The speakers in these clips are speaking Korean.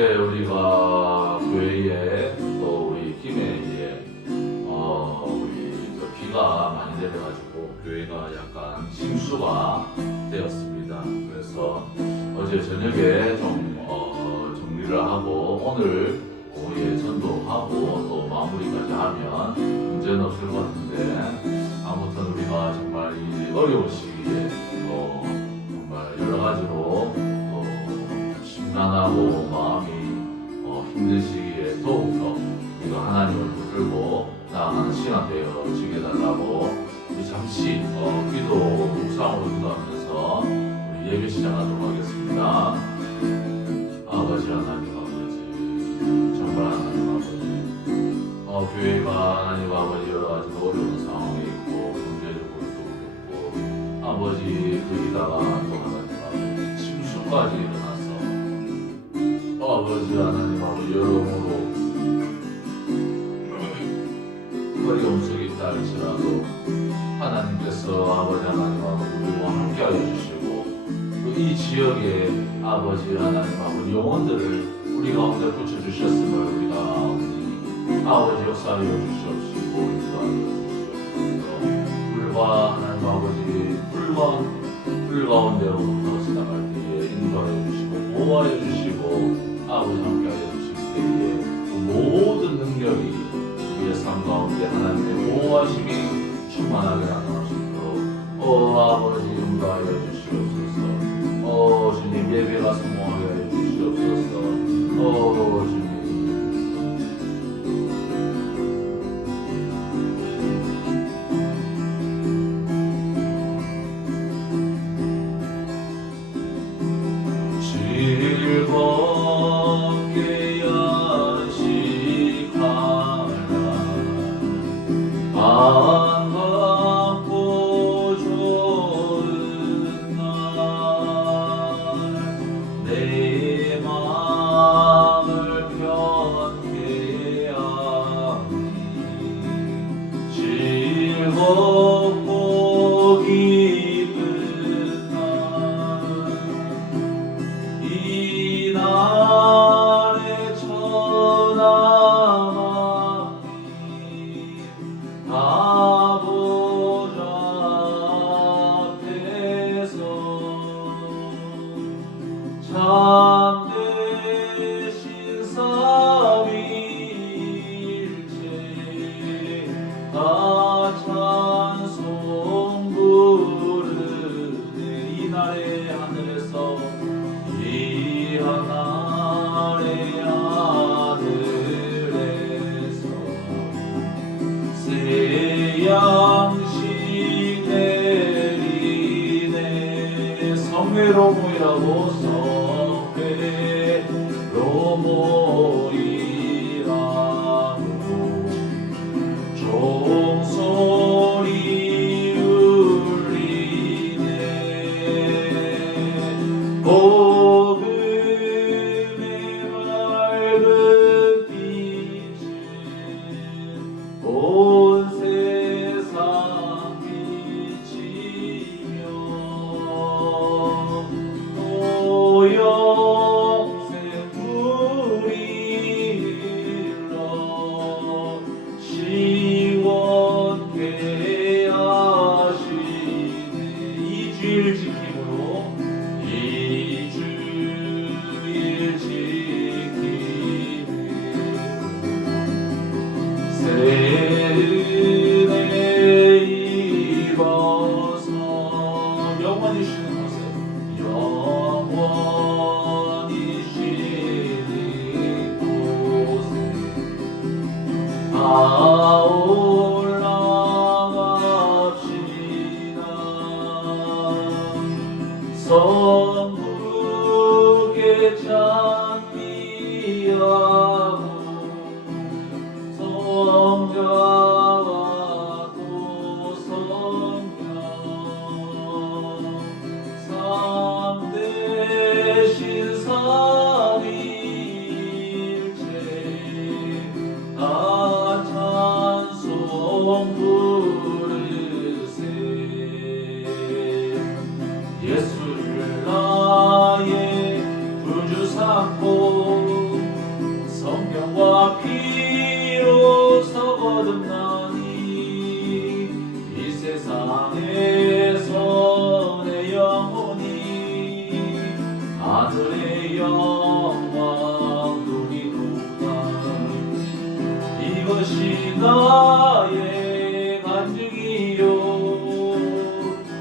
어제 우리가 교회에 또 우리 김해에 우리 비가 많이 내려가지고 교회가 약간 침수가 되었습니다. 그래서 어제 저녁에 좀 정리를 하고 오늘 오후에 전도하고 또 마무리까지 하면 문제는 없을 것 같은데, 아무튼 우리가 정말 이 어려운 시기에 정말 여러 가지로 심란하고 마음이 힘든 시기에 더욱더 우리가 하나님을 붙들고 나아가는 시간 되어지게 달라고 우리 잠시 기도 묵상으로 기도하면서 우리 예배 시작하도록 하겠습니다. 아버지 하나님 아버지, 정말 하나님 아버지, 교회가 하나님 아버지 여러 가지 어려운 상황에 있고 경제적으로도 그렇고 아버지 거기다가 또 하나님 아버지 침수까지 일어났어. 아버지 하나님 아버지 여러모로 어려움 속에 있다 할지라도 하나님께서 아버지 하나님 아버지 우리와 함께하여 주시고 또 이 지역에 아버지 하나님 아버지 영혼들을 우리 가운데 붙여주셨음을 우리가 아버지 역사하여 주시옵시고 인도하여 주시옵소서. 불과 하나님 아버지 불 가운데로부터 지나갈 때에 인도하여 주시고 보호하여 주시고 아버지 함께하여 주실 때에 모든 능력이 우리의 삶 가운데 하나님의 보호하심이 충만하게 나타날 수 있도록 아버지 인도하여 주시옵소서. 주님 예배가 성공하게 하여 주시옵소서. 주님 즐겁게 안식하라. 반갑고 좋은 날 내 마음을 편케 하니 즐겁고 기쁜 이 날의 천하만이 아버지 앞에서 참되신 삼위일체 다 찬송 부르네. 이 날의 하늘에서 이 하늘의 하늘에서 새 양식 내리네. 성회로 모이라고 성회로 모이라고 종소리 울리네. 복음의 맑은 빛은 온 세상 비치며 온 이것이 나의 간증이요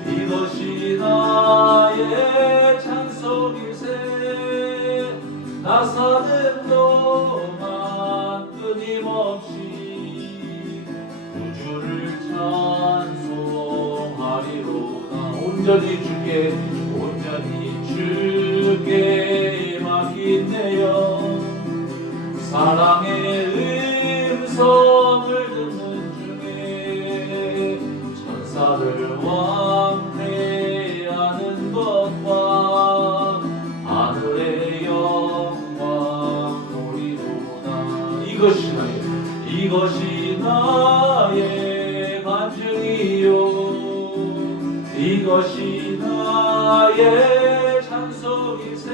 이것이 나의 찬송일세 나 사는 동안 끊임없이 우주를 찬송하리로다 온전히 주께 맡긴네요 사랑의 음성을 듣는 중에 천사들 왕래하는 것과 하늘의 영광 보리로다 이것이 나의 간증이요 이것이 나의 찬송일세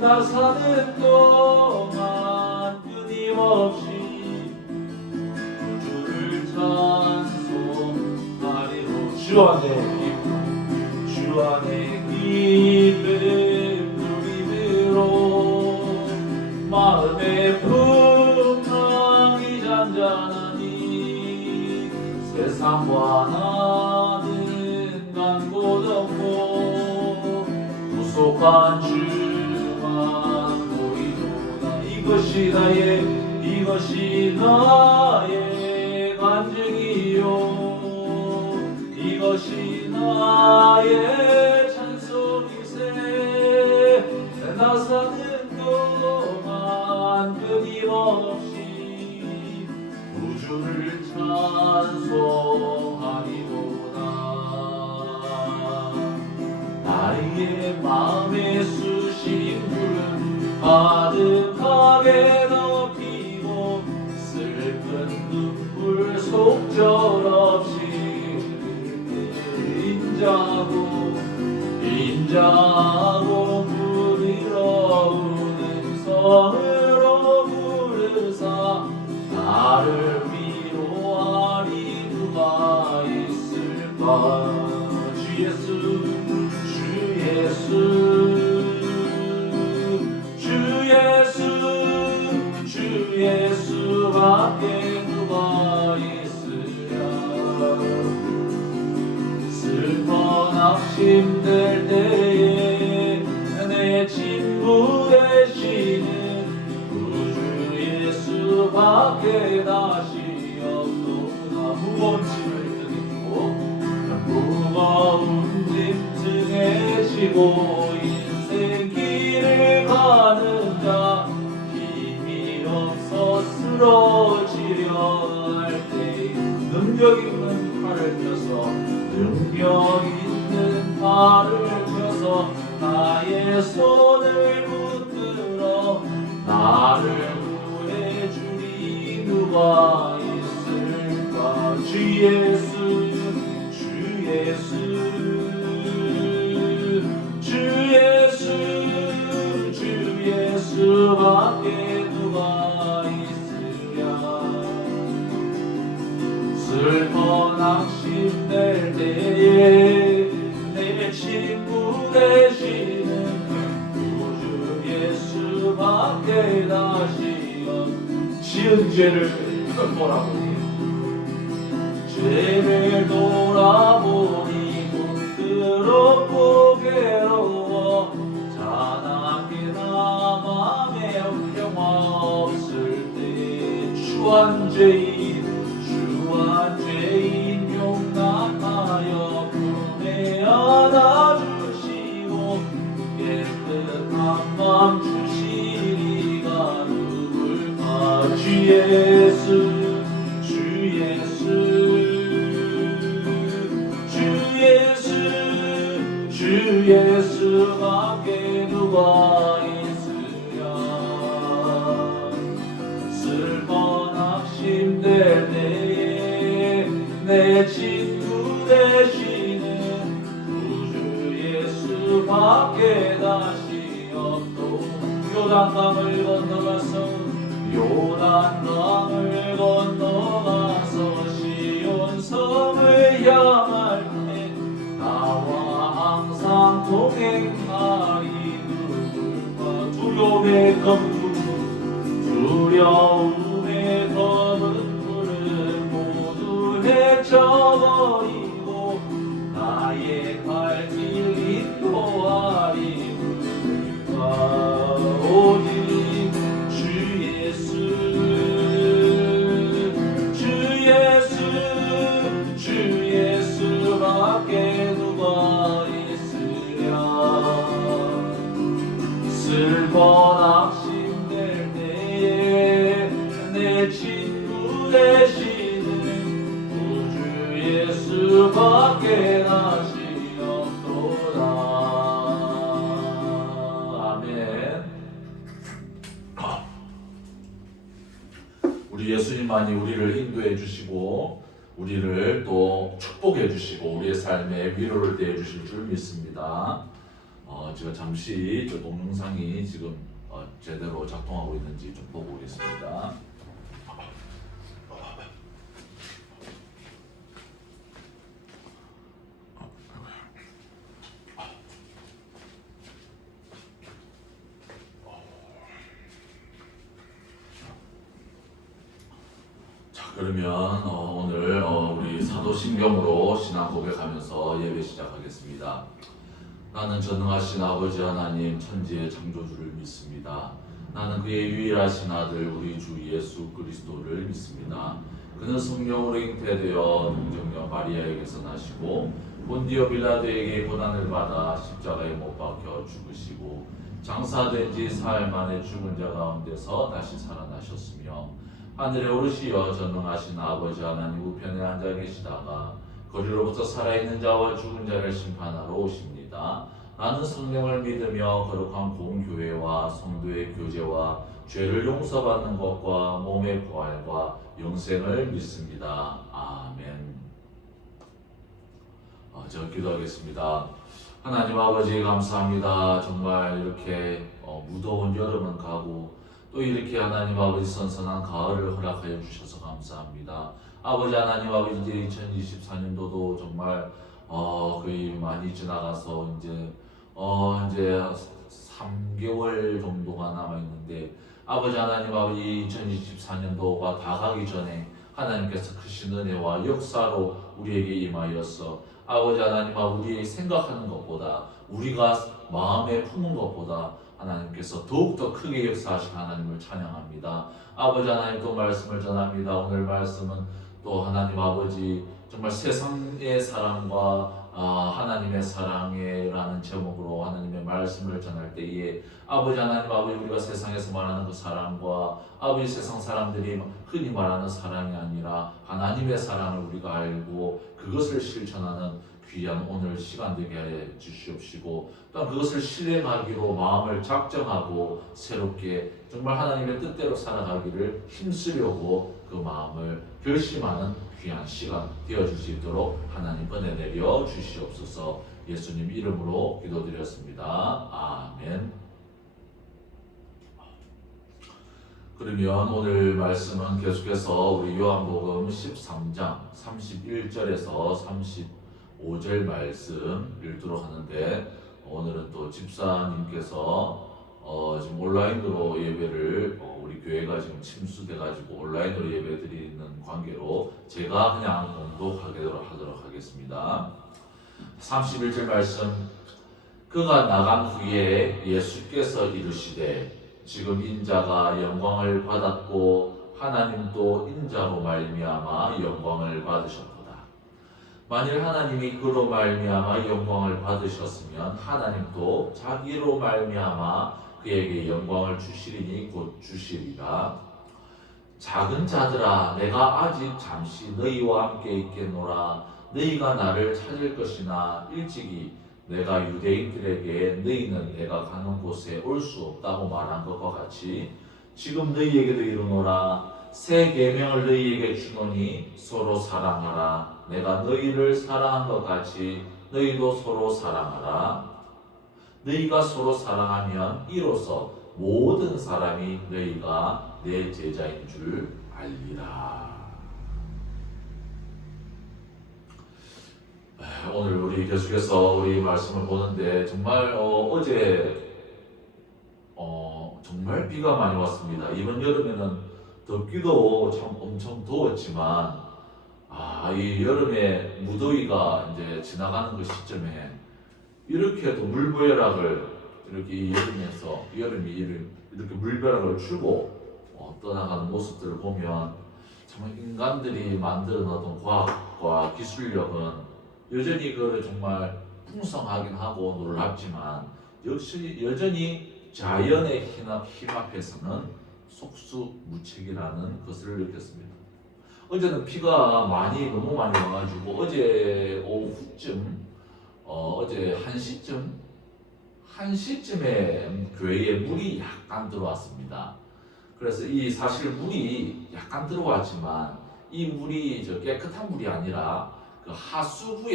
나 사는 동안 끊임없이 주를 찬송하리로 주 안에 기쁨 누림으로 마음의 풍랑이 잔잔하니 세상과 나는 간 곳 없고 구속한 주만 보이도다 이것이 나의 간증이요 이것이 나의 찬송일세 나 사는 동안 끊임없이 우주를 찬송하리로다 나의 마음에 쑤신 불은 가득하게 넘치고 슬픈 눈물 속절없이 인자하고 부드러운 음성으로 부르사 나를 위로하리 누가 있을까 주 예수밖에 누가 있으랴 슬퍼 낙심될 때에 내 친구 되시는 구주 예수밖에 다시 없도다 무거운 짐을 등에 지고 인생 길을 가는 자 힘이 없어 쓰러지려 할 때 능력 있는 팔을 펴서 나의 손을 붙들어 나를 구해주리 누가 있을까 주 예수밖에 누가 있으랴 슬퍼 낙심될 때에 내 친구 되시는 구주 예수밖에 다시 지은 죄를 돌아보니 죄를 돌아보니 부끄럽고 괴로워 자나게 나 맘에 평화 없을 때 주한 죄인 용납하여 품에 안아주시고 깨끗한 맘 주시리가 누굴까 주 예수밖에 누가 있으랴 슬퍼 낙심될 때에 내 친구 되시는 구주 예수밖에 다시 없도 요단강을 건너가서 시온성을 향할 때 나와 항상 동행하리 누굴까 두려움의 되시는 구주 예수밖에 다시 없도다. 아멘. 우리 예수님만이 우리를 인도해 주시고 우리를 또 축복해 주시고 우리의 삶에 위로를 대해 주실 줄 믿습니다. 제가 잠시 저 동영상이 지금 제대로 작동하고 있는지 좀 보고 오겠습니다. 그러면 오늘 우리 사도신경으로 신앙 고백하면서 예배 시작하겠습니다. 나는 전능하신 아버지 하나님 천지의 창조주를 믿습니다. 나는 그의 유일하신 아들 우리 주 예수 그리스도를 믿습니다. 그는 성령으로 잉태되어 동정녀 마리아에게서 나시고 본디오 빌라도에게 고난을 받아 십자가에 못 박혀 죽으시고 장사된 지 사흘 만에 죽은 자 가운데서 다시 살아나셨으며 하늘에 오르시어 전능하신 아버지 하나님 우편에 앉아 계시다가 거리로부터 살아있는 자와 죽은 자를 심판하러 오십니다. 나는 성령을 믿으며 거룩한 공교회와 성도의 교제와 죄를 용서받는 것과 몸의 부활과 영생을 믿습니다. 아멘. 제가 기도하겠습니다. 하나님 아버지 감사합니다. 정말 이렇게 무더운 여름은 가고 또 이렇게 하나님 아버지 선선한 가을을 허락하여 주셔서 감사합니다. 아버지 하나님 아버지 이제 2024년도도 정말 거의 많이 지나가서 이제 3개월 정도가 남아 있는데 아버지 하나님 아버지 2024년도가 다 가기 전에 하나님께서 크신 은혜와 역사로 우리에게 임하여서 아버지 하나님 아버지 우리 생각하는 것보다 우리가 마음에 품은 것보다 하나님께서 더욱더 크게 역사하신 하나님을 찬양합니다. 아버지 하나님 또 말씀을 전합니다. 오늘 말씀은 또 하나님 아버지 정말 세상의 사랑과 하나님의 사랑이라는 제목으로 하나님의 말씀을 전할 때에 아버지 하나님 아버지 우리가 세상에서 말하는 그 사랑과 아버지 세상 사람들이 흔히 말하는 사랑이 아니라 하나님의 사랑을 우리가 알고 그것을 실천하는 귀한 오늘 시간 되게 해 주시옵시고 또 그것을 실행하기로 마음을 작정하고 새롭게 정말 하나님의 뜻대로 살아가기를 힘쓰려고 그 마음을 결심하는 귀한 시간 되어줄 수 있도록 하나님 은혜 내려 주시옵소서. 예수님 이름으로 기도드렸습니다. 아멘. 그러면 오늘 말씀은 계속해서 우리 요한복음 13장 31절에서 35절 말씀 읽도록 하는데 오늘은 또 집사님께서 지금 온라인으로 예배를 우리 교회가 지금 침수돼가지고 온라인으로 예배 드리는 관계로 제가 그냥 공독하도록 하겠습니다. 31절 말씀 그가 나간 후에 예수께서 이르시되 지금 인자가 영광을 받았고 하나님도 인자로 말미암아 영광을 받으셨도다. 만일 하나님이 그로 말미암아 영광을 받으셨으면 하나님도 자기로 말미암아 그에게 영광을 주시리니 곧 주시리라. 작은 자들아 내가 아직 잠시 너희와 함께 있겠노라. 너희가 나를 찾을 것이나 일찍이 내가 유대인들에게 너희는 내가 가는 곳에 올 수 없다고 말한 것과 같이 지금 너희에게도 이르노라. 새 계명을 너희에게 주노니 서로 사랑하라. 내가 너희를 사랑한 것 같이 너희도 서로 사랑하라. 너희가 서로 사랑하면 이로써 모든 사람이 너희가 내 제자인 줄 알리라. 오늘 우리 계속해서 우리 말씀을 보는데 정말 어제 정말 비가 많이 왔습니다. 이번 여름에는 덥기도 참 엄청 더웠지만 이 여름에 무더위가 이제 지나가는 그 시점에 이렇게 또 물벼락을 이렇게 이 여름이 이렇게 물벼락을 주고 떠나가는 모습들을 보면 정말 인간들이 만드는 어떤 과학과 기술력은 여전히 정말 풍성하긴 하고 놀랍지만 역시 여전히 자연의 힘 앞에서는 속수무책이라는 것을 느꼈습니다. 어제는 비가 너무 많이 와가지고 어제 오후쯤 어제 1시쯤에 교회에 물이 약간 들어왔습니다. 그래서 이 사실 물이 약간 들어왔지만 이 물이 저 깨끗한 물이 아니라 그 하수구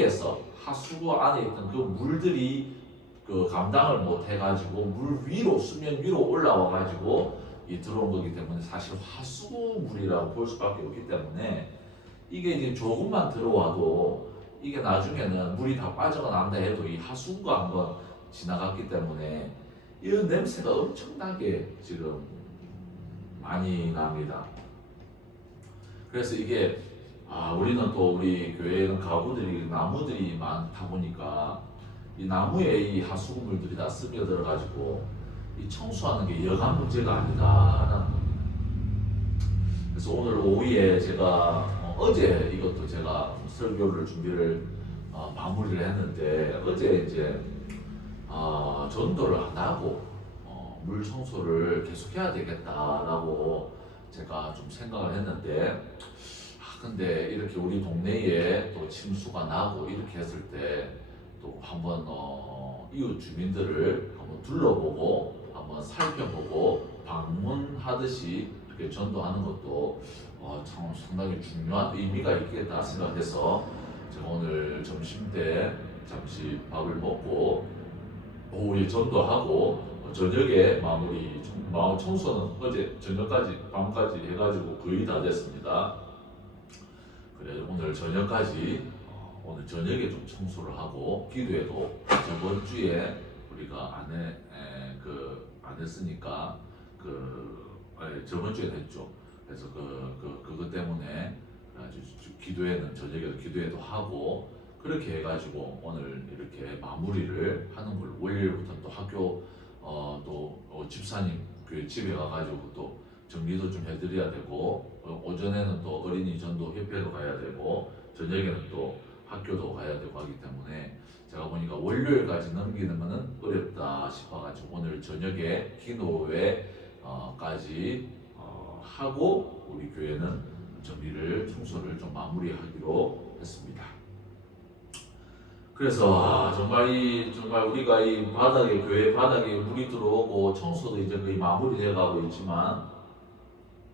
안에 있던 그 물들이 그 감당을 못 해가지고 물 위로 수면 위로 올라와 가지고 이 들어온 거기 때문에 사실 하수구 물이라고 볼 수밖에 없기 때문에 이게 이제 조금만 들어와도 이게 나중에는 물이 다 빠져나간다 해도 이 하수구가 한번 지나갔기 때문에 이 냄새가 엄청나게 지금 많이 납니다. 그래서 이게 우리는 또 우리 교회에는 가구들이 나무들이 많다 보니까 이 나무에 이 하수구물들이 다 스며들어 가지고 이 청소하는 게 여간 문제가 아니다라는 겁니다. 그래서 오늘 오후에 제가 어제 이것도 제가 설교를 준비를 마무리를 했는데 어제 이제 전도를 안 하고 물 청소를 계속해야 되겠다라고 제가 좀 생각을 했는데 근데 이렇게 우리 동네에 또 침수가 나고 이렇게 했을 때 또 한번 이웃 주민들을 한번 둘러보고 한번 살펴보고 방문하듯이 이렇게 전도하는 것도 참 상당히 중요한 의미가 있겠다 생각해서 제가 오늘 점심 때 잠시 밥을 먹고 오후에 전도하고 저녁에 마을 청소는 어제 저녁까지 밤까지 해가지고 거의 다 됐습니다. 그래 오늘 저녁에 좀 청소를 하고 기도에도 저번 주에 우리가 안 했으니까 저번 주에 했죠. 그래서 그것 때문에 아주 기도에는 저녁에도 기도에도 하고 그렇게 해가지고 오늘 이렇게 마무리를 하는 걸 월요일부터 또 학교 집사님 교회 집에 가가지고 또 정리도 좀 해드려야 되고 오전에는 또 어린이 전도 협회도 가야 되고 저녁에는 또 학교도 가야 되고 하기 때문에 제가 보니까 월요일까지 넘기는 거는 어렵다 싶어가지고 오늘 저녁에 기도회까지 하고 우리 교회는 청소를 좀 마무리하기로 했습니다. 그래서 정말 우리가 이 교회 바닥에 물이 들어오고 청소도 이제 거의 마무리돼 가고 있지만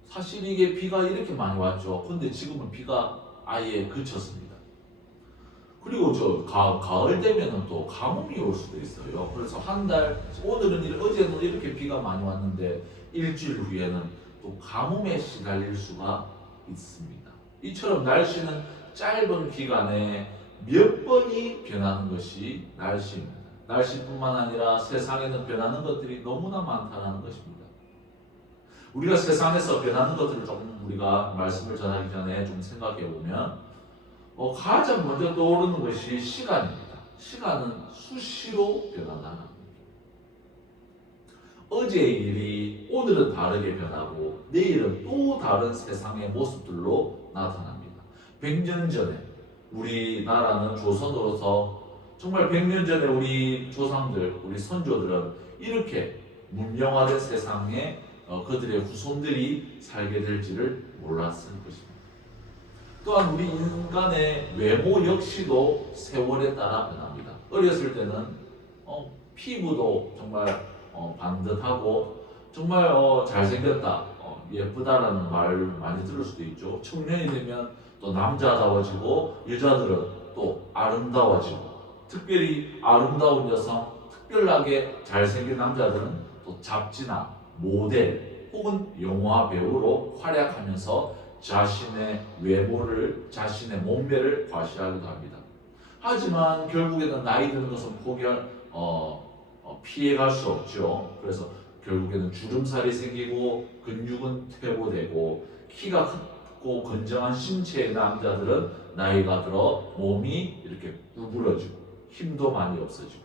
사실 이게 비가 이렇게 많이 왔죠. 근데 지금은 비가 아예 그쳤습니다. 그리고 가을 되면은 또 가뭄이 올 수도 있어요. 그래서 어제는 이렇게 비가 많이 왔는데 일주일 후에는 또 가뭄에 시달릴 수가 있습니다. 이처럼 날씨는 짧은 기간에 몇 번이 변하는 것이 날씨입니다. 날씨뿐만 아니라 세상에는 변하는 것들이 너무나 많다는 것입니다. 우리가 세상에서 변하는 것들을 조금 우리가 말씀을 전하기 전에 좀 생각해 보면 가장 먼저 떠오르는 것이 시간입니다. 시간은 수시로 변한다는 겁니다. 어제의 일이 오늘은 다르게 변하고 내일은 또 다른 세상의 모습들로 나타납니다. 100년 전에 우리나라는 조선으로서 정말 100년 전에 우리 조상들, 우리 선조들은 이렇게 문명화된 세상에 그들의 후손들이 살게 될지를 몰랐을 것입니다. 또한 우리 인간의 외모 역시도 세월에 따라 변합니다. 어렸을 때는 피부도 정말 반듯하고 정말 잘생겼다, 예쁘다라는 말을 많이 들을 수도 있죠. 청년이 되면 또 남자다워지고 여자들은 또 아름다워지고 특별히 아름다운 여성, 특별하게 잘생긴 남자들은 또 잡지나 모델 혹은 영화 배우로 활약하면서 자신의 외모를, 자신의 몸매를 과시하기도 합니다. 하지만 결국에는 나이 드는 것은 피해갈 수 없죠. 그래서 결국에는 주름살이 생기고 근육은 퇴보되고 키가 크고 건장한 신체의 남자들은 나이가 들어 몸이 이렇게 구부러지고 힘도 많이 없어지고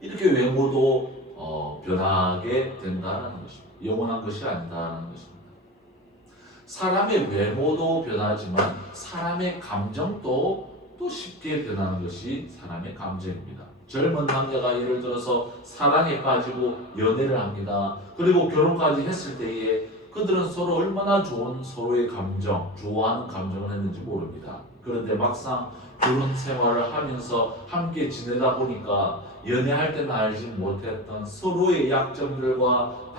이렇게 외모도 변하게 된다는 것입니다. 영원한 것이 아니다라는 것입니다. 사람의 외모도 변하지만 사람의 감정도 또 쉽게 변하는 것이 사람의 감정입니다. 젊은 남녀가 예를 들어서 사랑에 빠지고 연애를 합니다. 그리고 결혼까지 했을 때에 그들은 서로 얼마나 좋은 서로의 감정, 좋아하는 감정을 했는지 모릅니다. 그런데 막상 결혼 생활을 하면서 함께 지내다 보니까 연애할 때는 알지 못했던 서로의 약점들과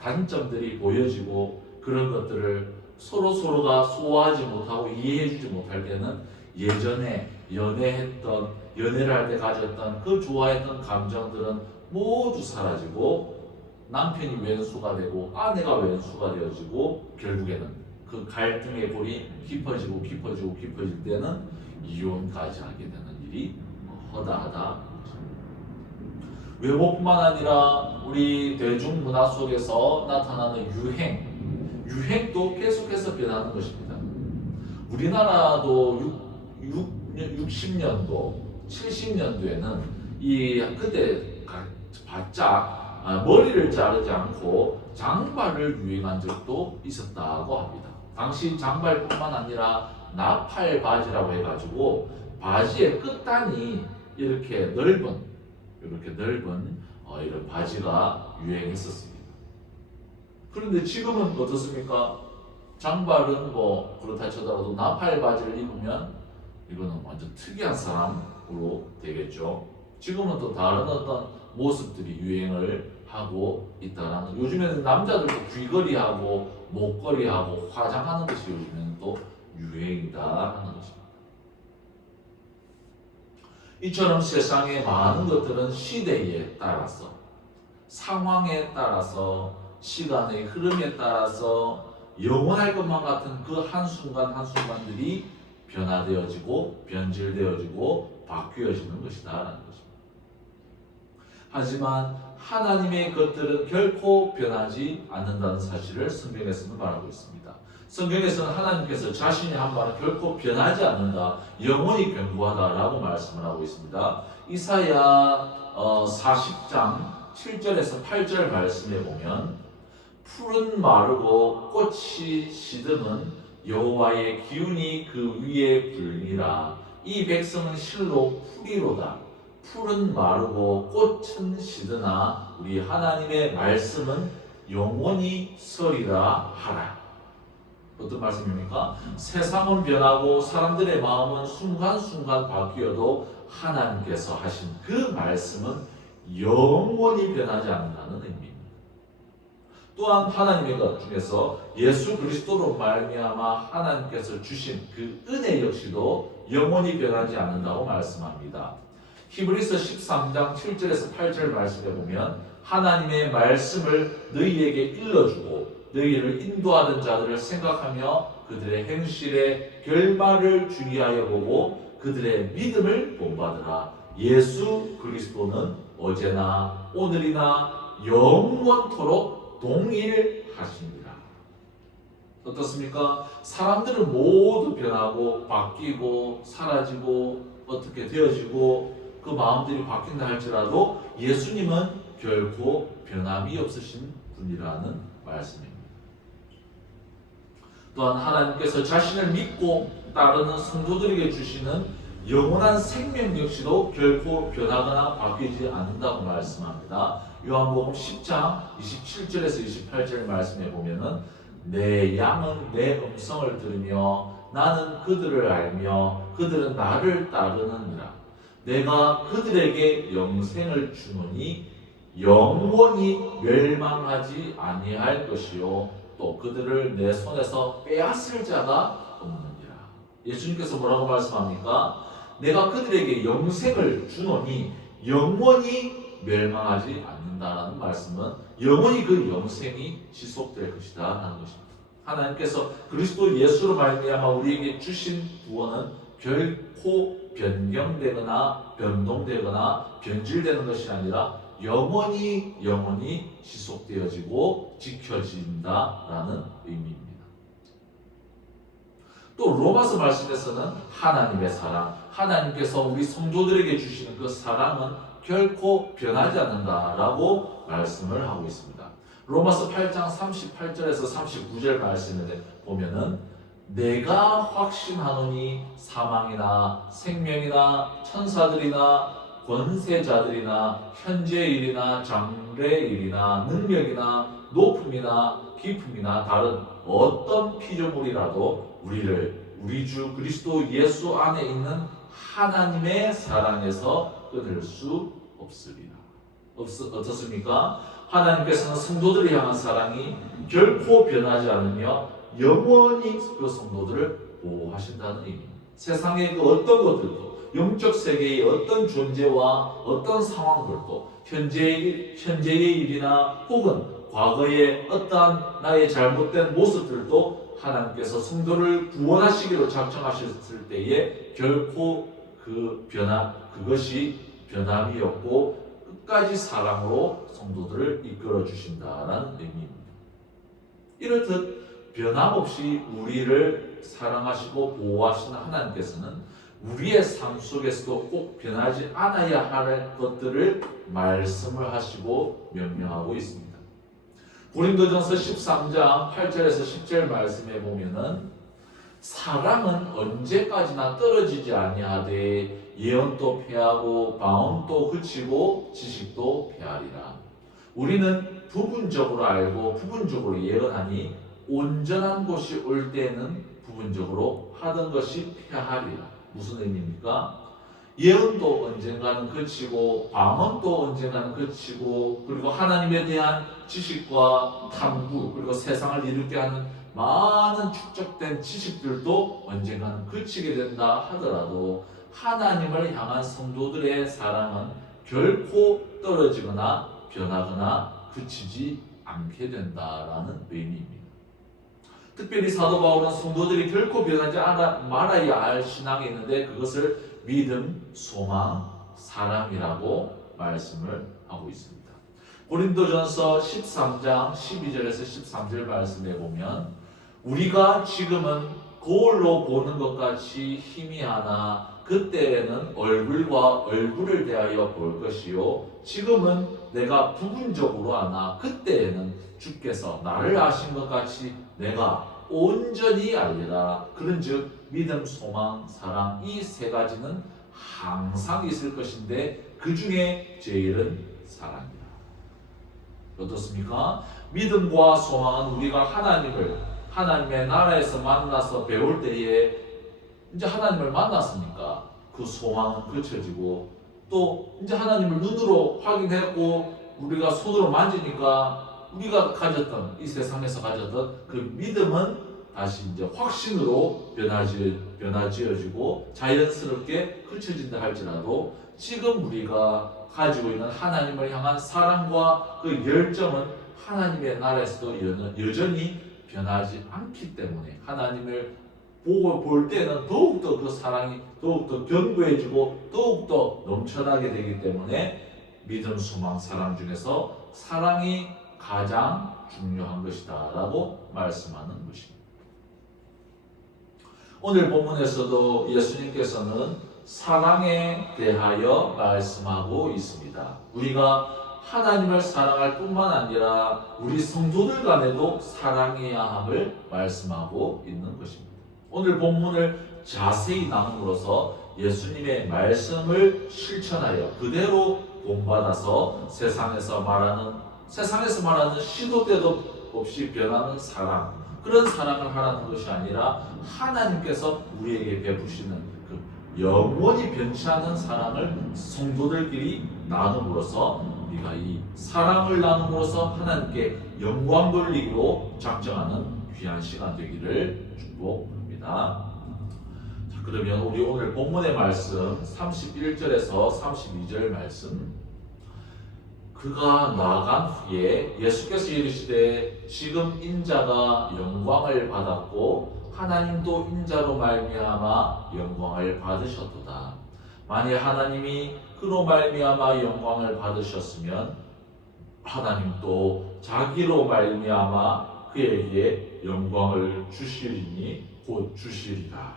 단점들이 보여지고, 그런 것들을 서로가 소화하지 못하고 이해해주지 못할 때는 예전에 연애를 할 때 가졌던 그 좋아했던 감정들은 모두 사라지고, 남편이 왼수가 되고 아내가 왼수가 되어지고, 결국에는 그 갈등의 골이 깊어질 때는 이혼까지 하게 되는 일이 허다하다. 외모뿐만 아니라 우리 대중문화 속에서 나타나는 유행도 계속해서 변하는 것입니다. 우리나라도 60년도, 70년도에는 그때 바짝 머리를 자르지 않고 장발을 유행한 적도 있었다고 합니다. 당시 장발뿐만 아니라 나팔 바지라고 해가지고 바지의 끝단이 이렇게 넓은 이런 바지가 유행했었습니다. 그런데 지금은 어떻습니까? 장발은 뭐 그렇다 쳐더라도 나팔 바지를 입으면 이거는 완전 특이한 사람으로 되겠죠. 지금은 또 다른 어떤 모습들이 유행을 하고 있다라는, 요즘에는 남자들도 귀걸이하고 목걸이하고 화장하는 것이 요즘에는 또 유행이다 하는 것입니다. 이처럼 세상의 많은 것들은 시대에 따라서, 상황에 따라서, 시간의 흐름에 따라서 영원할 것만 같은 그 한순간 한순간들이 변화되어지고 변질되어지고 바뀌어지는 것이다라는 것입니다. 하지만 하나님의 것들은 결코 변하지 않는다는 사실을 성경에서는 말하고 있습니다. 성경에서는 하나님께서 자신이 한 바는 결코 변하지 않는다, 영원히 견고하다라고 말씀을 하고 있습니다. 이사야 40장 7절에서 8절 말씀에 보면, 풀은 마르고 꽃이 시듬은 여호와의 기운이 그 위에 불니라. 이 백성은 실로 풀이로다. 풀은 마르고 꽃은 시드나 우리 하나님의 말씀은 영원히 서리라 하라. 어떤 말씀입니까? 세상은 변하고 사람들의 마음은 순간순간 바뀌어도 하나님께서 하신 그 말씀은 영원히 변하지 않는다는 의미입니다. 또한 하나님의 것 중에서 예수 그리스도로 말미암아 하나님께서 주신 그 은혜 역시도 영원히 변하지 않는다고 말씀합니다. 히브리서 13장 7절에서 8절 말씀에 보면, 하나님의 말씀을 너희에게 일러주고 너희를 인도하는 자들을 생각하며 그들의 행실의 결말을 주의하여 보고 그들의 믿음을 본받으라. 예수 그리스도는 어제나 오늘이나 영원토록 동일하십니다. 어떻습니까? 사람들은 모두 변하고 바뀌고 사라지고 어떻게 되어지고 그 마음들이 바뀐다 할지라도 예수님은 결코 변함이 없으신 분이라는 말씀입니다. 또한 하나님께서 자신을 믿고 따르는 성도들에게 주시는 영원한 생명 역시도 결코 변하거나 바뀌지 않는다고 말씀합니다. 요한복음 10장 27절에서 28절 말씀에 보면은, 내 양은 내 음성을 들으며 나는 그들을 알며 그들은 나를 따르느니라. 내가 그들에게 영생을 주노니 영원히 멸망하지 아니할 것이요 또 그들을 내 손에서 빼앗을 자가 없느니라. 예수님께서 뭐라고 말씀합니까? 내가 그들에게 영생을 주노니 영원히 멸망하지 않는다라는 말씀은 영원히 그 영생이 지속될 것이다 하는 것입니다. 하나님께서 그리스도 예수로 말미암아 우리에게 주신 구원은 결코 변경되거나 변동되거나 변질되는 것이 아니라 영원히 지속되어지고 지켜진다라는 의미입니다. 또 로마서 말씀에서는 하나님의 사랑, 하나님께서 우리 성도들에게 주시는 그 사랑은 결코 변하지 않는다라고 말씀을 하고 있습니다. 로마서 8장 38절에서 39절 말씀에 보면은, 내가 확신하노니 사망이나 생명이나 천사들이나 권세자들이나 현재의 일이나 장래의 일이나 능력이나 높음이나 깊음이나 다른 어떤 피조물이라도 우리 주 그리스도 예수 안에 있는 하나님의 사랑에서 끊을 수 없으리라. 어떻습니까? 하나님께서는 성도들을 향한 사랑이 결코 변하지 않으며 영원히 그 성도들을 보호하신다는 의미입니다. 세상의 그 어떤 것들도, 영적 세계의 어떤 존재와 어떤 상황들도, 현재의 일이나 혹은 과거의 어떠한 나의 잘못된 모습들도 하나님께서 성도를 구원하시기로 작정하셨을 때에 결코 그것이 변함이 없고 끝까지 사랑으로 성도들을 이끌어 주신다라는 의미입니다. 이렇듯 변함없이 우리를 사랑하시고 보호하시는 하나님께서는 우리의 삶 속에서도 꼭 변하지 않아야 할 것들을 말씀을 하시고 명령하고 있습니다. 고린도전서 13장 8절에서 10절 말씀에 보면은 사랑은 언제까지나 떨어지지 아니하되 예언도 패하고 방언도 그치고 지식도 패하리라. 우리는 부분적으로 알고 부분적으로 예언하니 온전한 것이 올 때에는 부분적으로 하던 것이 패하리라. 무슨 의미입니까? 예언도 언젠가는 그치고 방언도 언젠가는 그치고 그리고 하나님에 대한 지식과 탐구 그리고 세상을 이롭게 하는 많은 축적된 지식들도 언젠가는 그치게 된다 하더라도 하나님을 향한 성도들의 사랑은 결코 떨어지거나 변하거나 그치지 않게 된다라는 의미입니다. 특별히 사도 바울은 성도들이 결코 변하지 말아야 할 신앙이 있는데 그것을 믿음, 소망, 사랑이라고 말씀을 하고 있습니다. 고린도전서 13장 12절에서 13절 말씀에 보면 우리가 지금은 거울로 보는 것 같이 희미하나 그때에는 얼굴과 얼굴을 대하여 볼 것이요 지금은 내가 부분적으로 아나 그때에는 주께서 나를 아신 것 같이 내가 온전히 알리라. 그런즉 믿음, 소망, 사랑 이 세 가지는 항상 있을 것인데 그 중에 제일은 사랑이다. 어떻습니까? 믿음과 소망은 우리가 하나님의 나라에서 만나서 배울 때에 이제 하나님을 만났으니까 그 소망은 그쳐지고 또 이제 하나님을 눈으로 확인했고 우리가 손으로 만지니까 우리가 가졌던 이 세상에서 가졌던 그 믿음은 다시 이제 확신으로 변화지어지고 자연스럽게 그쳐진다 할지라도 지금 우리가 가지고 있는 하나님을 향한 사랑과 그 열정은 하나님의 나라에서도 여전히 변하지 않기 때문에 하나님을 볼 때는 더욱더 그 사랑이 더욱더 견고해지고 더욱더 넘쳐나게 되기 때문에 믿음, 소망, 사랑 중에서 사랑이 가장 중요한 것이다 라고 말씀하는 것입니다. 오늘 본문에서도 예수님께서는 사랑에 대하여 말씀하고 있습니다. 우리가 하나님을 사랑할 뿐만 아니라 우리 성도들 간에도 사랑해야 함을 말씀하고 있는 것입니다. 오늘 본문을 자세히 나눔으로써 예수님의 말씀을 실천하여 그대로 본받아서 세상에서 말하는 시도 때도 없이 변하는 사랑, 그런 사랑을 하라는 것이 아니라 하나님께서 우리에게 베푸시는 그 영원히 변치 않는 사랑을 성도들끼리 나눔으로써 우리가 이 사랑을 나눔으로써 하나님께 영광 돌리기로 작정하는 귀한 시간 되기를 축복합니다. 자, 그러면 우리 오늘 본문의 말씀 31절에서 32절 말씀. 그가 나간 후에 예수께서 이르시되 지금 인자가 영광을 받았고 하나님도 인자로 말미암아 영광을 받으셨도다. 만일 하나님이 그로 말미암아 영광을 받으셨으면 하나님도 자기로 말미암아 그에게 영광을 주시리니 곧 주시리라.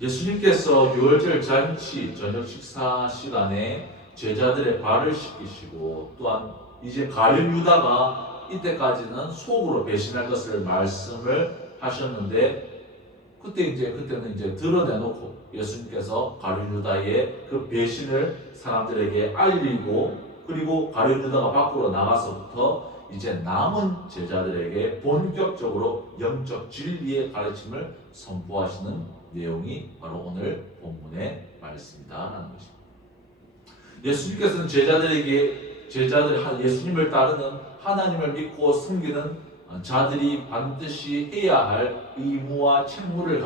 예수님께서 유월절 잔치 저녁 식사 시간에 제자들의 발을 씻기시고 또한 이제 가룟 유다가 이때까지는 속으로 배신할 것을 말씀을 하셨는데 그때는 이제 드러내놓고 예수님께서 가룟 유다의 그 배신을 사람들에게 알리고, 그리고 가룟 유다가 밖으로 나가서부터 이제 남은 제자들에게 본격적으로 영적 진리의 가르침을 선포하시는 내용이 바로 오늘 본문의 말씀이다라는 것입니다. 예수님께서는 예수님을 따르는, 하나님을 믿고 섬기는 자들이 반드시 해야 할 의무와 책무를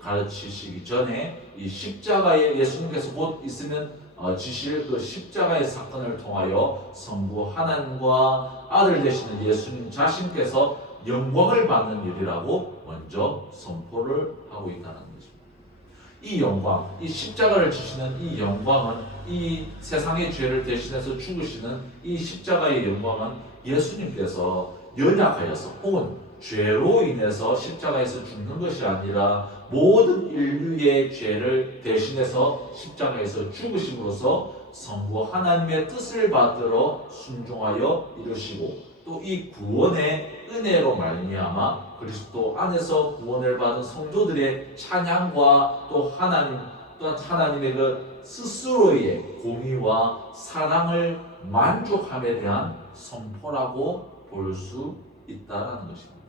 가르치시기 전에 이 십자가에, 예수님께서 곧 있으면 지실 그 십자가의 사건을 통하여 성부 하나님과 아들 되시는 예수님 자신께서 영광을 받는 일이라고 먼저 선포를 하고 있다는 것입니다. 이 영광, 이 십자가를 지시는 이 영광은, 이 세상의 죄를 대신해서 죽으시는 이 십자가의 영광은 예수님께서 연약하여서 혹은 죄로 인해서 십자가에서 죽는 것이 아니라 모든 인류의 죄를 대신해서 십자가에서 죽으심으로써 성부 하나님의 뜻을 받들어 순종하여 이루시고, 또 이 구원의 은혜로 말미암아 그리스도 안에서 구원을 받은 성도들의 찬양과 또 하나님의 그 스스로의 공의와 사랑을 만족함에 대한 선포라고 볼 수 있다는 것입니다.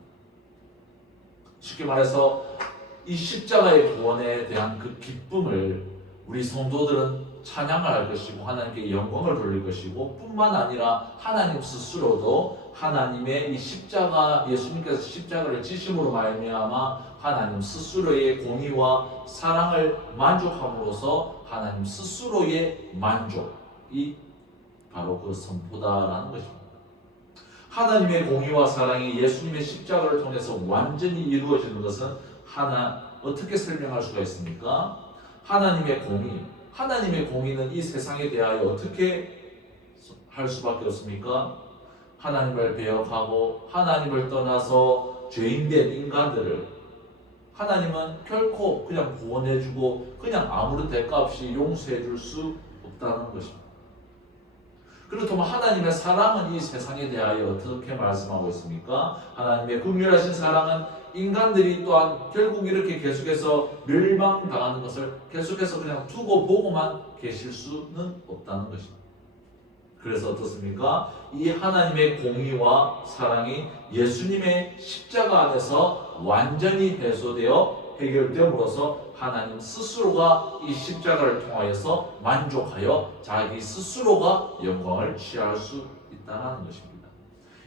쉽게 말해서 이 십자가의 구원에 대한 그 기쁨을 우리 성도들은 찬양을 할 것이고 하나님께 영광을 돌릴 것이고, 뿐만 아니라 하나님 스스로도 하나님의 이 십자가, 예수님께서 십자가를 지심으로 말미암아 하나님 스스로의 공의와 사랑을 만족함으로써 하나님 스스로의 만족이 바로 그 선포다라는 것입니다. 하나님의 공의와 사랑이 예수님의 십자가를 통해서 완전히 이루어지는 것은 어떻게 설명할 수가 있습니까? 하나님의 공의는 이 세상에 대하여 어떻게 할 수밖에 없습니까? 하나님을 배역하고 하나님을 떠나서 죄인된 인간들을 하나님은 결코 그냥 구원해주고 그냥 아무런 대가 없이 용서해줄 수 없다는 것입니다. 그렇다면 하나님의 사랑은 이 세상에 대하여 어떻게 말씀하고 있습니까? 하나님의 긍휼하신 사랑은 인간들이 또한 결국 이렇게 계속해서 멸망당하는 것을 계속해서 그냥 두고 보고만 계실 수는 없다는 것입니다. 그래서 어떻습니까? 이 하나님의 공의와 사랑이 예수님의 십자가 안에서 완전히 해소되어 해결됨으로써 하나님 스스로가 이 십자가를 통하여서 만족하여 자기 스스로가 영광을 취할 수 있다는 것입니다.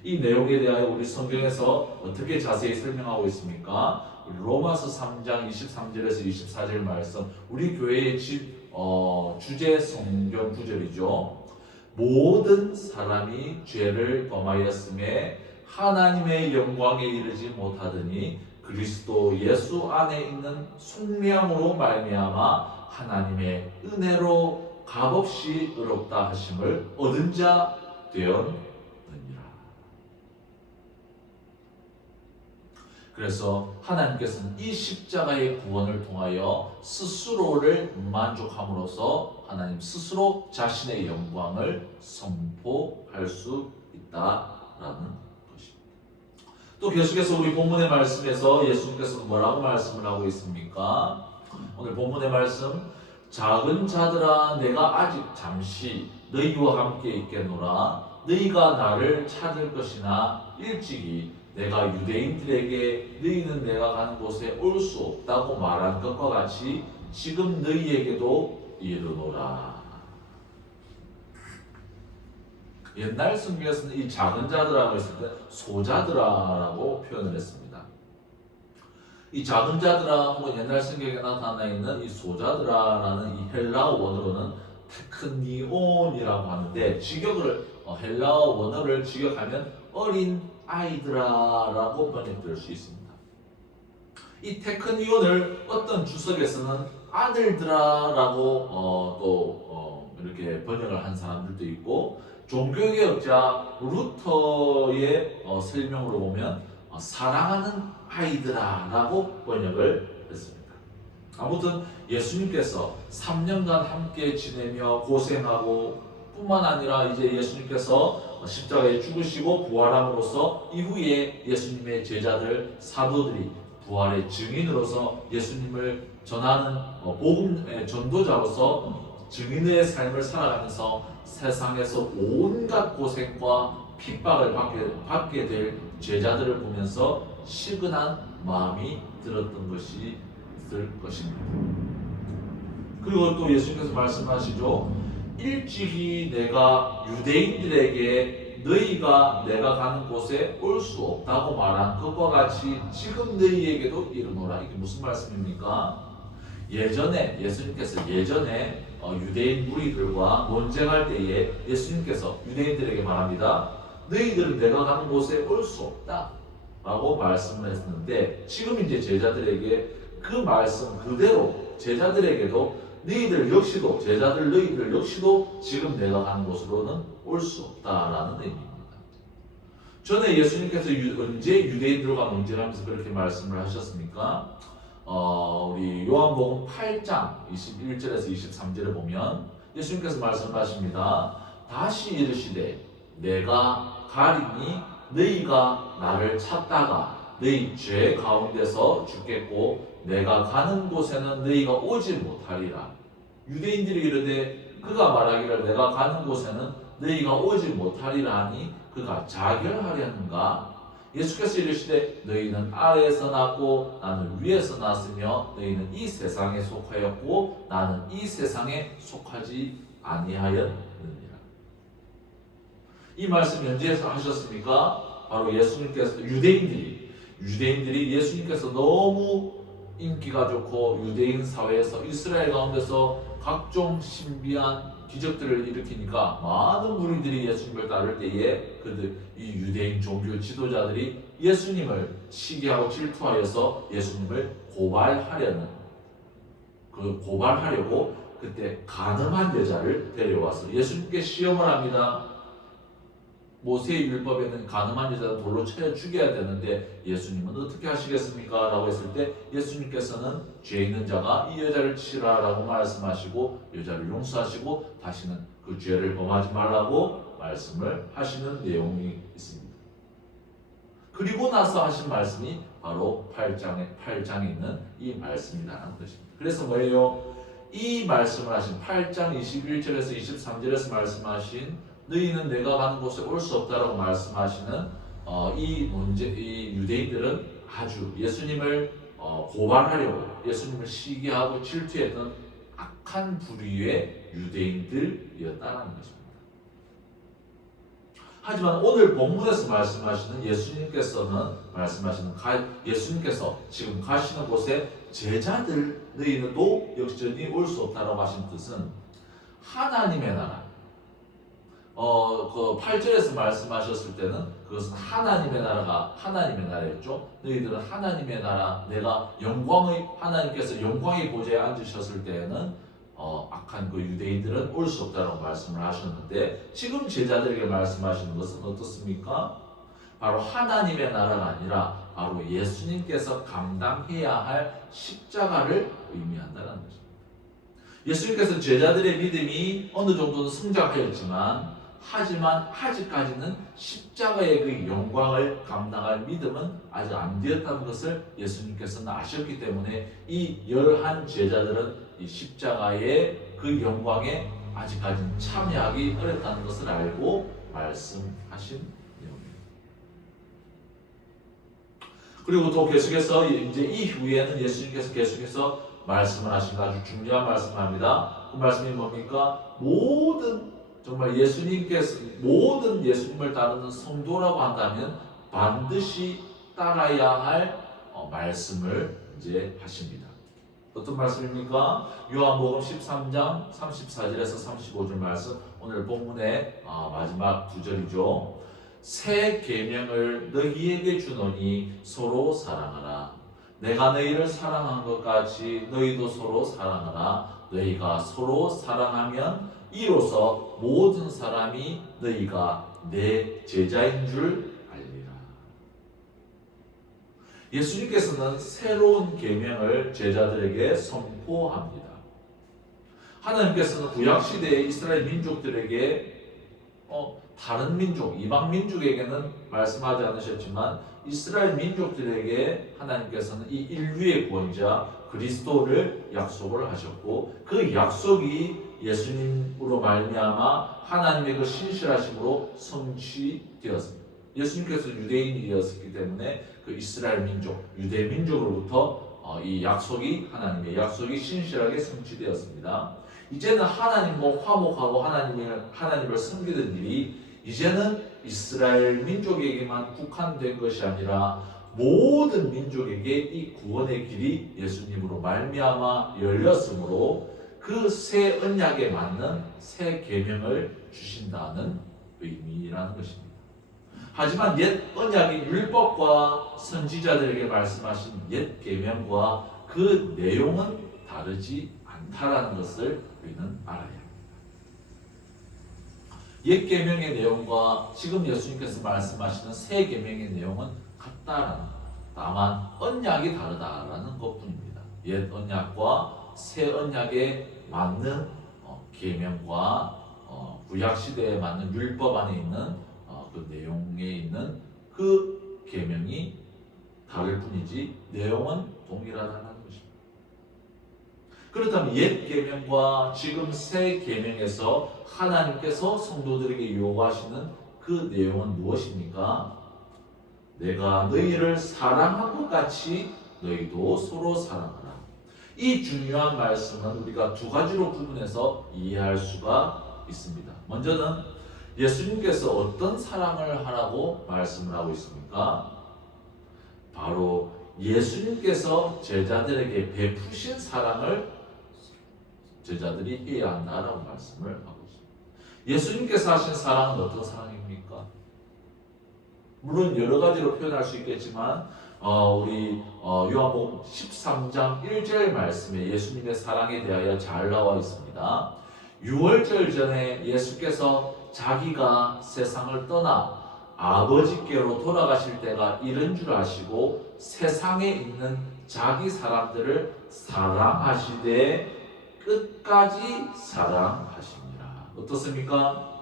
이 내용에 대하여 우리 성경에서 어떻게 자세히 설명하고 있습니까? 로마서 3장 23절에서 24절 말씀, 우리 교회의 주제 성경 구절이죠. 모든 사람이 죄를 범하였음에 하나님의 영광에 이르지 못하더니 그리스도 예수 안에 있는 속량으로 말미암아 하나님의 은혜로 값없이 의롭다 하심을 얻은 자 되었느니라. 그래서 하나님께서는 이 십자가의 구원을 통하여 스스로를 만족함으로써 하나님 스스로 자신의 영광을 선포할 수 있다라는 것입니다. 또 계속해서 우리 본문의 말씀에서 예수님께서 뭐라고 말씀을 하고 있습니까? 오늘 본문의 말씀, 작은 자들아 내가 아직 잠시 너희와 함께 있겠노라. 너희가 나를 찾을 것이나 일찍이 내가 유대인들에게 너희는 내가 가는 곳에 올 수 없다고 말한 것과 같이 지금 너희에게도 이르노라. 옛날 성경에서는 이 작은 자들이라고 했을 때 소자들아라고 표현을 했습니다. 이 작은 자들아 혹은 옛날 성경에 나타나 있는 이 소자들아라는 이 헬라어 원어로는 테크니온이라고 하는데, 헬라어 원어를 직역하면 어린 아이들아라고 번역될 수 있습니다. 이 테크니온을 어떤 주석에서는 아들들아라고 이렇게 번역을 한 사람들도 있고, 종교개혁자 루터의 설명으로 보면 사랑하는 아이들아라고 번역을 했습니다. 아무튼 예수님께서 3년간 함께 지내며 고생하고 뿐만 아니라 이제 예수님께서 십자가에 죽으시고 부활함으로써 이후에 예수님의 제자들 사도들이 부활의 증인으로서 예수님을 전하는 복음의 전도자로서 증인의 삶을 살아가면서 세상에서 온갖 고생과 핍박을 받게 될 제자들을 보면서 시근한 마음이 들었던 것이 있을 것입니다. 그리고 또 예수님께서 말씀하시죠. 일찍이 내가 유대인들에게 너희가 내가 가는 곳에 올 수 없다고 말한 것과 같이 지금 너희에게도 이르노라. 이게 무슨 말씀입니까? 예수님께서 유대인 무리들과 논쟁할 때에 예수님께서 유대인들에게 말합니다. 너희들은 내가 가는 곳에 올 수 없다 라고 말씀을 했는데, 지금 이제 제자들에게 그 말씀 그대로 제자들에게도 너희들 역시도 지금 내가 가는 곳으로는 올 수 없다라는 의미입니다. 전에 예수님께서 언제 유대인들과 논쟁하면서 그렇게 말씀을 하셨습니까? 우리 요한복음 8장 21절에서 23절에 보면 예수님께서 말씀하십니다. 다시 이르시되 내가 가리니 너희가 나를 찾다가 너희 죄 가운데서 죽겠고 내가 가는 곳에는 너희가 오지 못하리라. 유대인들이 이르되 그가 말하기를 내가 가는 곳에는 너희가 오지 못하리라 하니 그가 자결하려는가? 예수께서 이르시되 너희는 아래에서 났고 나는 위에서 났으며 너희는 이 세상에 속하였고 나는 이 세상에 속하지 아니하였느니라. 이 말씀 언제에서 하셨습니까? 바로 예수님께서 유대인들이 예수님께서 너무 인기가 좋고 유대인 사회에서 이스라엘 가운데서 각종 신비한 기적들을 일으키니까 많은 무리들이 예수님을 따를 때에 이 유대인 종교 지도자들이 예수님을 시기하고 질투하여서 예수님을 고발하려고 그때 간음한 여자를 데려와서 예수님께 시험을 합니다. 모세의 율법에는 간음한 여자는 돌로 쳐야 죽여야 되는데 예수님은 어떻게 하시겠습니까? 라고 했을 때 예수님께서는 죄 있는 자가 이 여자를 치라라고 말씀하시고 여자를 용서하시고 다시는 그 죄를 범하지 말라고 말씀을 하시는 내용이 있습니다. 그리고 나서 하신 말씀이 바로 8장에 있는 이 말씀이라는 것입니다. 그래서 뭐예요? 이 말씀을 하신 8장 21절에서 23절에서 말씀하신 너희는 내가 가는 곳에 올 수 없다라고 말씀하시는 이 유대인들은 아주 예수님을 고발하려고 예수님을 시기하고 질투했던 악한 부류의 유대인들이었다는 것입니다. 하지만 오늘 본문에서 말씀하시는 예수님께서 지금 가시는 곳에 제자들 너희는도 역전히 올 수 없다라고 하신 뜻은 하나님의 나라. 그 8절에서 말씀하셨을 때는 그것은 하나님의 나라였죠. 너희들은 하나님의 나라, 하나님께서 영광의 보좌에 앉으셨을 때에는 악한 그 유대인들은 올 수 없다고 말씀을 하셨는데, 지금 제자들에게 말씀하시는 것은 어떻습니까? 바로 하나님의 나라가 아니라 바로 예수님께서 감당해야 할 십자가를 의미한다는 것입니다. 예수님께서 제자들의 믿음이 어느 정도는 성장하였지만 하지만 아직까지는 십자가의 그 영광을 감당할 믿음은 아직 안 되었다는 것을 예수님께서는 아셨기 때문에 이 11 제자들은 이 십자가의 그 영광에 아직까지는 참여하기 어렵다는 것을 알고 말씀하신 내용입니다. 그리고 또 계속해서 이제 이후에는 예수님께서 계속해서 말씀을 하신 아주 중요한 말씀을 합니다. 그 말씀이 뭡니까? 모든 예수님을 따르는 성도라고 한다면 반드시 따라야 할 말씀을 이제 하십니다. 어떤 말씀입니까? 요한복음 13장 34절에서 35절 말씀, 오늘 본문의 마지막 두 절이죠. 새 계명을 너희에게 주노니 서로 사랑하라. 내가 너희를 사랑한 것 같이 너희도 서로 사랑하라. 너희가 서로 사랑하면 이로써 모든 사람이 너희가 내 제자인 줄 알리라. 예수님께서는 새로운 계명을 제자들에게 선포합니다. 하나님께서는 구약시대의 이스라엘 민족들에게 다른 민족, 이방 민족에게는 말씀하지 않으셨지만 이스라엘 민족들에게 하나님께서는 이 인류의 구원자 그리스도를 약속을 하셨고, 그 약속이 예수님으로 말미암아 하나님의 그 신실하심으로 성취되었습니다. 예수님께서 유대인이었기 때문에 그 이스라엘 민족, 유대 민족으로부터 이 약속이, 하나님의 약속이 신실하게 성취되었습니다. 이제는 화목하고 하나님을 섬기는 일이 이제는 이스라엘 민족에게만 국한된 것이 아니라 모든 민족에게 이 구원의 길이 예수님으로 말미암아 열렸으므로 그 새 언약에 맞는 새 계명을 주신다는 의미라는 것입니다. 하지만 옛 언약의 율법과 선지자들에게 말씀하신 옛 계명과 그 내용은 다르지 않다라는 것을 우리는 알아야 합니다. 옛 계명의 내용과 지금 예수님께서 말씀하시는 새 계명의 내용은 같다라는 것, 다만 언약이 다르다라는 것뿐입니다. 옛 언약과 새 언약에 맞는 계명과 구약 시대에 맞는 율법 안에 있는 그 내용에 있는 그 계명이 다를 뿐이지 내용은 동일하다는 것입니다. 그렇다면 옛 계명과 지금 새 계명에서 하나님께서 성도들에게 요구하시는 그 내용은 무엇입니까? 내가 너희를 사랑한 것 같이 너희도 서로 사랑하라. 이 중요한 말씀은 우리가 두 가지로 구분해서 이해할 수가 있습니다. 먼저는 예수님께서 어떤 사랑을 하라고 말씀을 하고 있습니까? 바로 예수님께서 제자들에게 베푸신 사랑을 제자들이 해야 한다라고 말씀을 하고 있습니다. 예수님께서 하신 사랑은 어떤 사랑입니까? 물론 여러 가지로 표현할 수 있겠지만 우리 요한복음 13장 1절 말씀에 예수님의 사랑에 대하여 잘 나와 있습니다. 유월절 전에 예수께서 자기가 세상을 떠나 아버지께로 돌아가실 때가 이른 줄 아시고 세상에 있는 자기 사람들을 사랑하시되 끝까지 사랑하십니다. 어떻습니까?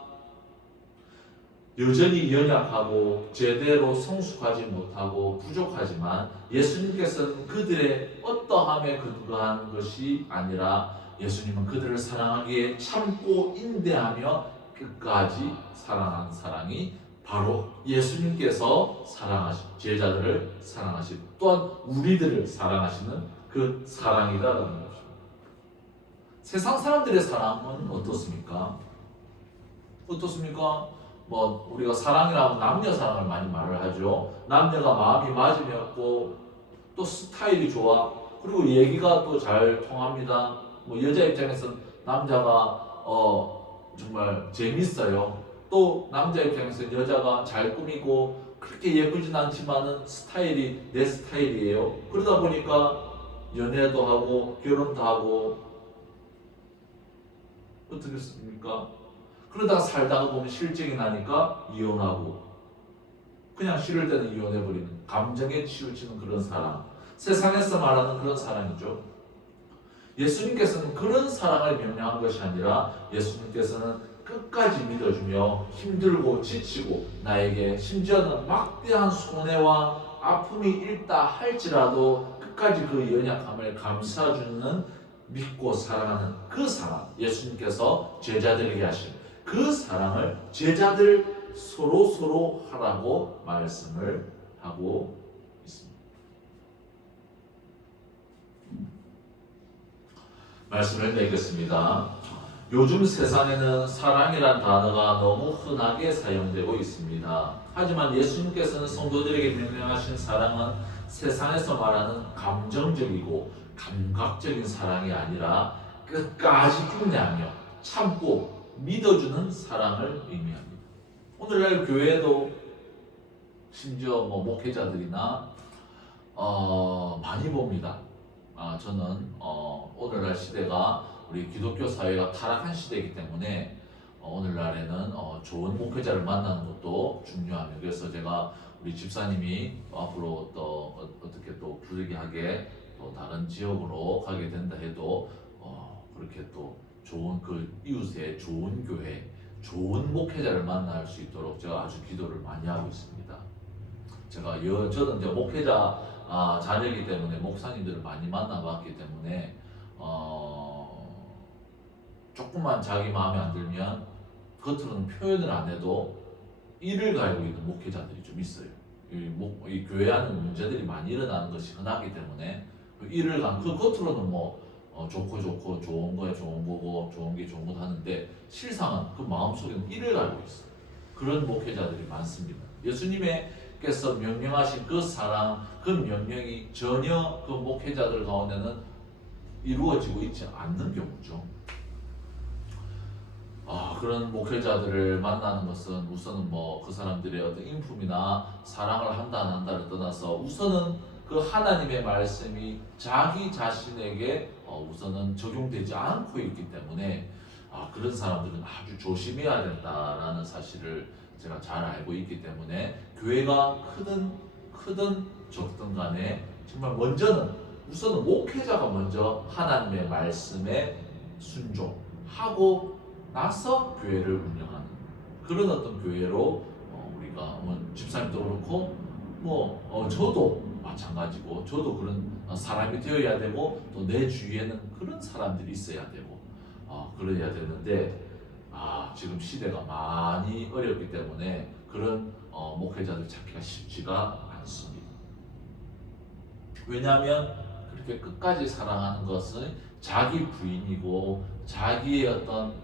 여전히 연약하고 제대로 성숙하지 못하고 부족하지만 예수님께서는 그들의 어떠함에 근거한 것이 아니라 예수님은 그들을 사랑하기에 참고 인내하며 끝까지 사랑한 사랑이 바로 예수님께서 사랑하신 제자들을 사랑하신 또한 우리들을 사랑하시는 그 사랑이다라는 것입니다. 세상 사람들의 사랑은 어떻습니까? 우리가 사랑이라고 남녀 사랑을 많이 말을 하죠. 남녀가 마음이 맞으면고 또 스타일이 좋아. 그리고 얘기가 또 잘 통합니다. 여자 입장에서는 남자가 정말 재밌어요. 또 남자 입장에서는 여자가 잘 꾸미고 그렇게 예쁘진 않지만은 스타일이 내 스타일이에요. 그러다 보니까 연애도 하고 결혼도 하고 어떻겠습니까? 그러다가 살다가 보면 실증이 나니까 이혼하고 그냥 싫을 때는 이혼해버리는 감정에 치우치는 그런 사랑, 세상에서 말하는 그런 사랑이죠. 예수님께서는 그런 사랑을 명령한 것이 아니라 예수님께서는 끝까지 믿어주며 힘들고 지치고 나에게 심지어는 막대한 손해와 아픔이 있다 할지라도 끝까지 그 연약함을 감싸주는 믿고 사랑하는 그 사랑, 예수님께서 제자들에게 하신 그 사랑을 제자들 서로 하라고 말씀을 하고 있습니다. 말씀을 맺겠습니다. 요즘 세상에는 사랑이란 단어가 너무 흔하게 사용되고 있습니다. 하지만 예수님께서는 성도들에게 명령하신 사랑은 세상에서 말하는 감정적이고 감각적인 사랑이 아니라 끝까지 인내하며 참고 믿어주는 사랑을 의미합니다. 오늘날 교회도 심지어 목회자들이나 많이 봅니다. 저는 오늘날 시대가 우리 기독교 사회가 타락한 시대이기 때문에 오늘날에는 좋은 목회자를 만나는 것도 중요합니다. 그래서 제가 우리 집사님이 앞으로 또 어떻게 또 부득이하게 또 다른 지역으로 가게 된다 해도 그렇게 또 좋은 그 이웃의 좋은 교회, 좋은 목회자를 만날 수 있도록 제가 아주 기도를 많이 하고 있습니다. 저는 이제 목회자 자녀이기 때문에 목사님들을 많이 만나봤기 때문에 조금만 자기 마음에 안 들면 겉으로는 표현을 안 해도 이를 갈고 있는 목회자들이 좀 있어요. 이 교회 안에 문제들이 많이 일어나는 것이 흔하기 때문에 이를 그 겉으로는 좋고 좋은 거에 좋은 거고 좋은 게 좋은 거 하는데 실상은 그 마음속에는 이를 갈고 있어요. 그런 목회자들이 많습니다. 예수님께서 명령하신 그 사랑, 그 명령이 전혀 그 목회자들 가운데는 이루어지고 있지 않는 경우죠. 그런 목회자들을 만나는 것은 우선은 그 사람들의 어떤 인품이나 사랑을 한다 안 한다를 떠나서 우선은 그 하나님의 말씀이 자기 자신에게 우선은 적용되지 않고 있기 때문에 그런 사람들은 아주 조심해야 된다라는 사실을 제가 잘 알고 있기 때문에 교회가 크든 적든 간에 정말 우선은 목회자가 먼저 하나님의 말씀에 순종하고 나서 교회를 운영하는 그런 어떤 교회로 우리가 집사님도 그렇고 저도 마찬가지고 저도 그런 사람이 되어야 되고 또 내 주위에는 그런 사람들이 있어야 되고 그래야 되는데 지금 시대가 많이 어렵기 때문에 그런 목회자들 찾기가 쉽지가 않습니다. 왜냐하면 그렇게 끝까지 사랑하는 것은 자기 부인이고 자기의 어떤